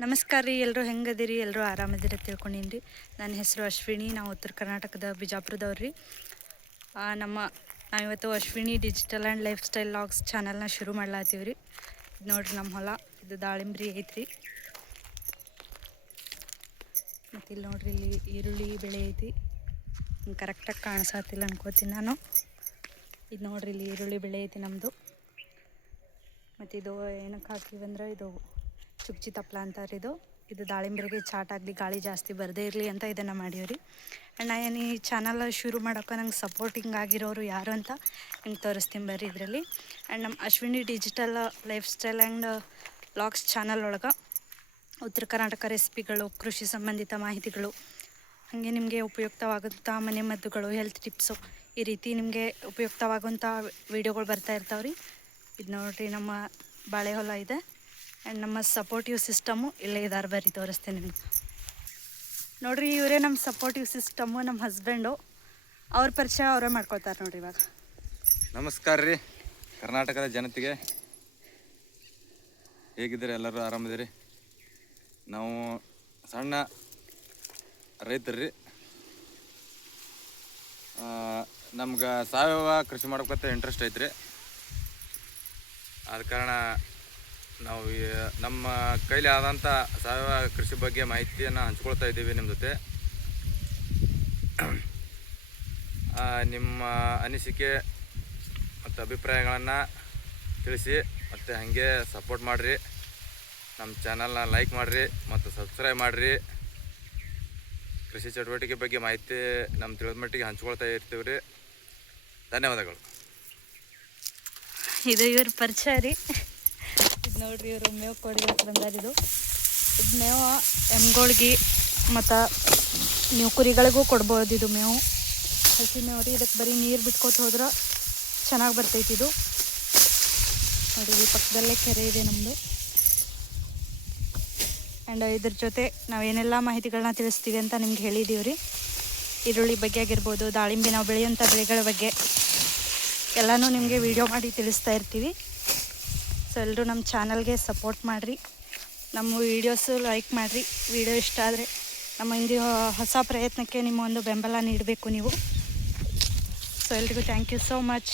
ನಮಸ್ಕಾರ ರೀ. ಎಲ್ಲರೂ ಹೆಂಗದಿರಿ? ಎಲ್ಲರೂ ಆರಾಮದಿರಿ ತಿಳ್ಕೊಂಡೀನಿ ರೀ. ನನ್ನ ಹೆಸರು ಅಶ್ವಿನಿ. ನಾವು ಉತ್ತರ ಕರ್ನಾಟಕದ ಬಿಜಾಪುರದವ್ರು ರೀ. ನಾವಿವತ್ತು Ashwini digital and lifestyle logs ಚಾನಲ್ನ ಶುರು ಮಾಡ್ಲಾತೀವಿ ರೀ. ಇದು ನೋಡಿರಿ ನಮ್ಮ ಹೊಲ. ಇದು ದಾಳಿಂಬ್ರಿ ಐತ್ರಿ. ಮತ್ತು ಇಲ್ಲಿ ನೋಡ್ರಿ, ಇಲ್ಲಿ ಈರುಳ್ಳಿ ಬೆಳೆ ಐತಿ. ಕರೆಕ್ಟಾಗಿ ಕಾಣಿಸತ್ತಿಲ್ಲ ಅನ್ಕೋತೀನಿ ನಾನು. ಇದು ನೋಡ್ರಿ, ಇಲ್ಲಿ ಈರುಳ್ಳಿ ಬೆಳೆ ಐತಿ ನಮ್ಮದು. ಮತ್ತು ಇದು ಏನಕ್ಕೆ ಹಾಕಿವಂದ್ರೆ ಇದು ಚುಕ್ಚಿ ತಪ್ಪಲ ಅಂತಾರೆ. ಇದು ದಾಳಿಂಬರಿಗೆ ಚಾಟ್ ಆಗಲಿ, ಗಾಳಿ ಜಾಸ್ತಿ ಬರದೇ ಇರಲಿ ಅಂತ ಇದನ್ನು ಮಾಡೀವ್ರಿ. ಆ್ಯಂಡ್ ನಾನು ಈ ಚಾನಲ್ ಶುರು ಮಾಡೋಕೆ ನಂಗೆ ಸಪೋರ್ಟಿಂಗ್ ಆಗಿರೋರು ಯಾರು ಅಂತ ನಿಮ್ಗೆ ತೋರಿಸ್ತೀನಿ ಬರ್ರಿ ಇದರಲ್ಲಿ. ಆ್ಯಂಡ್ ನಮ್ಮ Ashwini digital life style and vlogs channel ಒಳಗೆ ಉತ್ತರ ಕರ್ನಾಟಕ ರೆಸಿಪಿಗಳು, ಕೃಷಿ ಸಂಬಂಧಿತ ಮಾಹಿತಿಗಳು, ಹಾಗೆ ನಿಮಗೆ ಉಪಯುಕ್ತವಾಗುವಂಥ ಮನೆಮದ್ದುಗಳು, ಹೆಲ್ತ್ ಟಿಪ್ಸು, ಈ ರೀತಿ ನಿಮಗೆ ಉಪಯುಕ್ತವಾಗುವಂಥ ವೀಡಿಯೋಗಳು ಬರ್ತಾ ಇರ್ತಾವೆ ರೀ. ಇದು ನೋಡಿರಿ, ನಮ್ಮ ಬಾಳೆ ಹೊಲ ಇದೆ. ಆ್ಯಂಡ್ ನಮ್ಮ ಸಪೋರ್ಟಿವ್ ಸಿಸ್ಟಮು ಇಲ್ಲೇ ಇದ್ದಾರೆ, ಬರ್ರಿ ತೋರಿಸ್ತೇನೆ ನಿಮ್ಗೆ. ನೋಡಿರಿ, ಇವರೇ ನಮ್ಮ ಸಪೋರ್ಟಿವ್ ಸಿಸ್ಟಮು, ನಮ್ಮ ಹಸ್ಬೆಂಡು. ಅವ್ರ ಪರಿಚಯ ಅವರೇ ಮಾಡ್ಕೊಳ್ತಾರೆ ನೋಡಿರಿ ಇವಾಗ. ನಮಸ್ಕಾರ ರೀ ಕರ್ನಾಟಕದ ಜನತೆಗೆ. ಹೇಗಿದ್ದೀರಿ? ಎಲ್ಲರೂ ಆರಾಮಿದ್ದೀರಿ? ನಾವು ಸಣ್ಣ ರೈತರು ರೀ. ನಮ್ಗೆ ಸಾವಯವ ಕೃಷಿ ಮಾಡ್ಬೇಕಂತ ಇಂಟ್ರೆಸ್ಟ್ ಐತ್ರಿ. ಆದ ಕಾರಣ ನಾವು ನಮ್ಮ ಕೈಲಿ ಆದಂಥ ಸಾವಯವ ಕೃಷಿ ಬಗ್ಗೆ ಮಾಹಿತಿಯನ್ನು ಹಂಚ್ಕೊಳ್ತಾ ಇದ್ದೀವಿ ನಿಮ್ಮ ಜೊತೆ. ನಿಮ್ಮ ಅನಿಸಿಕೆ ಮತ್ತು ಅಭಿಪ್ರಾಯಗಳನ್ನು ತಿಳಿಸಿ, ಮತ್ತು ಹಾಗೆ ಸಪೋರ್ಟ್ ಮಾಡಿರಿ. ನಮ್ಮ ಚಾನಲ್ನ ಲೈಕ್ ಮಾಡಿರಿ ಮತ್ತು ಸಬ್ಸ್ಕ್ರೈಬ್ ಮಾಡಿರಿ. ಕೃಷಿ ಚಟುವಟಿಕೆ ಬಗ್ಗೆ ಮಾಹಿತಿ ನಮ್ಮ ತಿಳಿದ ಮಟ್ಟಿಗೆ ಹಂಚ್ಕೊಳ್ತಾ ಇರ್ತೀವಿ ರೀ. ಧನ್ಯವಾದಗಳು. ಇದು ಇವ್ರ ಪರಿಚಯ ರೀ. ಇದು ನೋಡ್ರಿ, ಇವರು ಮೇವು ಕೊಡ್ಲಿಕ್ಕೆ ಬಂದಾರ. ಇದು ಮೇವು ಎಮ್ಗಳಿಗೆ ಮತ್ತು ನೀವು ಕುರಿಗಳಿಗೂ ಕೊಡ್ಬೋದು. ಇದು ಮೇವು ಹಸಿ ಮೇವು ರೀ. ಇದಕ್ಕೆ ಬರೀ ನೀರು ಬಿಟ್ಕೊತ ಹೋದ್ರೆ ಚೆನ್ನಾಗಿ ಬರ್ತೈತಿ ಇದು. ನೋಡಿ, ಈ ಪಕ್ಕದಲ್ಲೇ ಕೆರೆ ಇದೆ ನಮ್ಮದು. ಆ್ಯಂಡ್ ಇದ್ರ ಜೊತೆ ನಾವೇನೆಲ್ಲ ಮಾಹಿತಿಗಳನ್ನ ತಿಳಿಸ್ತೀವಿ ಅಂತ ನಿಮ್ಗೆ ಹೇಳಿದ್ದೀವಿ ರೀ. ಈರುಳ್ಳಿ ಬಗ್ಗೆ ಆಗಿರ್ಬೋದು, ದಾಳಿಂಬೆ, ನಾವು ಬೆಳೆಯುವಂಥ ಬೆಳೆಗಳ ಬಗ್ಗೆ ಎಲ್ಲನೂ ನಿಮಗೆ ವಿಡಿಯೋ ಮಾಡಿ ತಿಳಿಸ್ತಾ ಇರ್ತೀವಿ. ಸೊ ಎಲ್ಲರೂ ನಮ್ಮ ಚಾನಲ್ಗೆ ಸಪೋರ್ಟ್ ಮಾಡಿರಿ, ನಮ್ಮ ವೀಡಿಯೋಸು ಲೈಕ್ ಮಾಡಿರಿ. ವಿಡಿಯೋ ಇಷ್ಟ ಆದರೆ ನಮ್ಮ ಇಂದಿನ ಹೊಸ ಪ್ರಯತ್ನಕ್ಕೆ ನಿಮ್ಮ ಒಂದು ಬೆಂಬಲ ನೀಡಬೇಕು ನೀವು. ಸೊ ಎಲ್ರಿಗೂ ಥ್ಯಾಂಕ್ ಯು ಸೋ ಮಚ್.